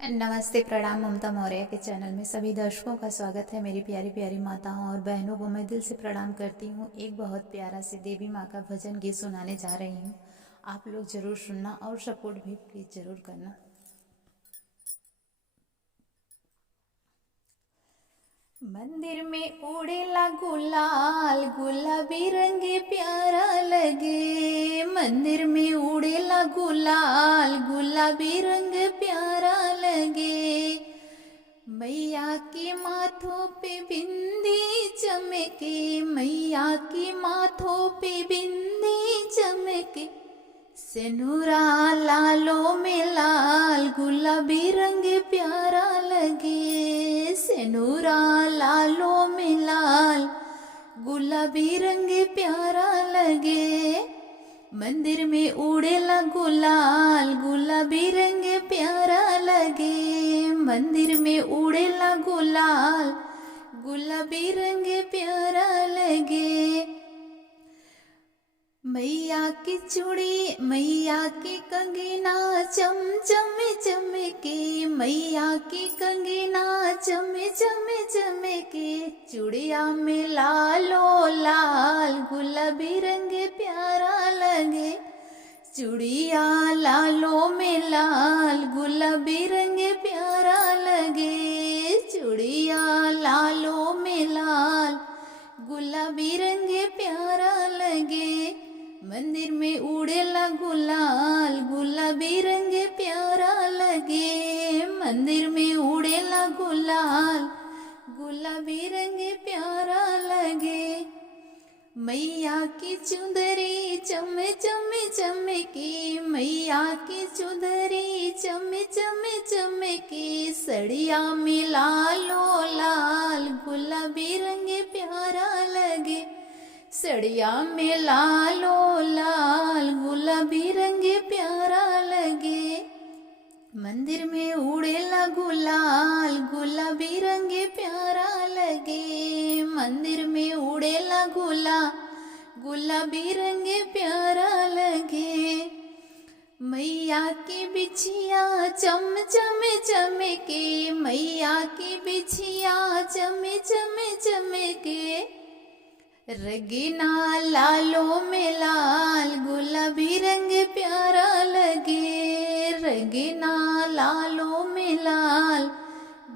नमस्ते, प्रणाम। ममता मौर्य के चैनल में सभी दर्शकों का स्वागत है। मेरी प्यारी प्यारी माताओं और बहनों को मैं दिल से प्रणाम करती हूँ। एक बहुत प्यारा से देवी माँ का भजन गीत सुनाने जा रही हूँ। आप लोग जरूर सुनना और सपोर्ट भी प्लीज जरूर करना। मंदिर में उड़ेला गुलाल, गुलाबी रंग प्यारा लगे। मंदिर में उड़ेला गुलाल, गुलाबी रंग प्यारा लगे। मैया के माथों पे बिंदी चमके, मैया के माथों पे बिंदी चमके। सेनुरा लालो में लाल, गुलाबी रंग प्यारा लगे। सेनुरा लालो में लाल, गुलाबी रंग प्यारा लगे। मंदिर में उड़ेला गुलाल, गुलाबी रंग प्यारा लगे। मंदिर में उड़ेला गुलाल, गुलाबी रंग प्यारा लगे। मैया की चूड़ी, मैया की कंगना चम चम चमके। मैया की कंगना चम चम चमके। चूड़िया में लालो लाल, गुलाबी रंग प्यारा लगे। चूड़िया लालो में लाल, गुलाबी रंग प्यारा लगे। चूड़िया लालो में लाल, गुलाबी रंग प्यारा लगे। मंदिर में उड़ेला गुलाल, गुलाबी रंग प्यारा लगे। मंदिर में उड़ेला गुलाल, गुलाबी रंग प्यारा लगे। मैया की चुंदरी चम चम चमके। मैया की चुंदरी चम चम चमके। सड़िया में लालो लाल, गुलाबी रंग प्यारा लगे। सड़िया में लालो लाल, गुलाबी रंग प्यारा लगे। मंदिर में उड़ेला गुलाल, गुलाबी रंग प्यारा लगे। मंदिर में उड़ेला गुलाल, गुलाबी रंग प्यारा लगे। मैया की बिछिया चम चम चमके। मैया की बिछिया चम चम चमके। रगीना लालो में लाल, गुलाबी रंग प्यारा लगे। रगीना लालो में लाल,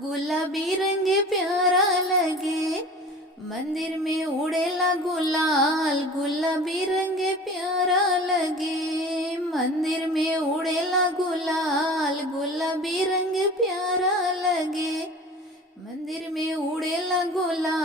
गुलाबी रंग प्यारा लगे। मंदिर में उड़ेला गुलाल, गुलाबी रंग प्यारा लगे। मंदिर में उड़ेला गुलाल, गुलाबी रंग प्यारा लगे। मंदिर में उड़ेला गुलाल।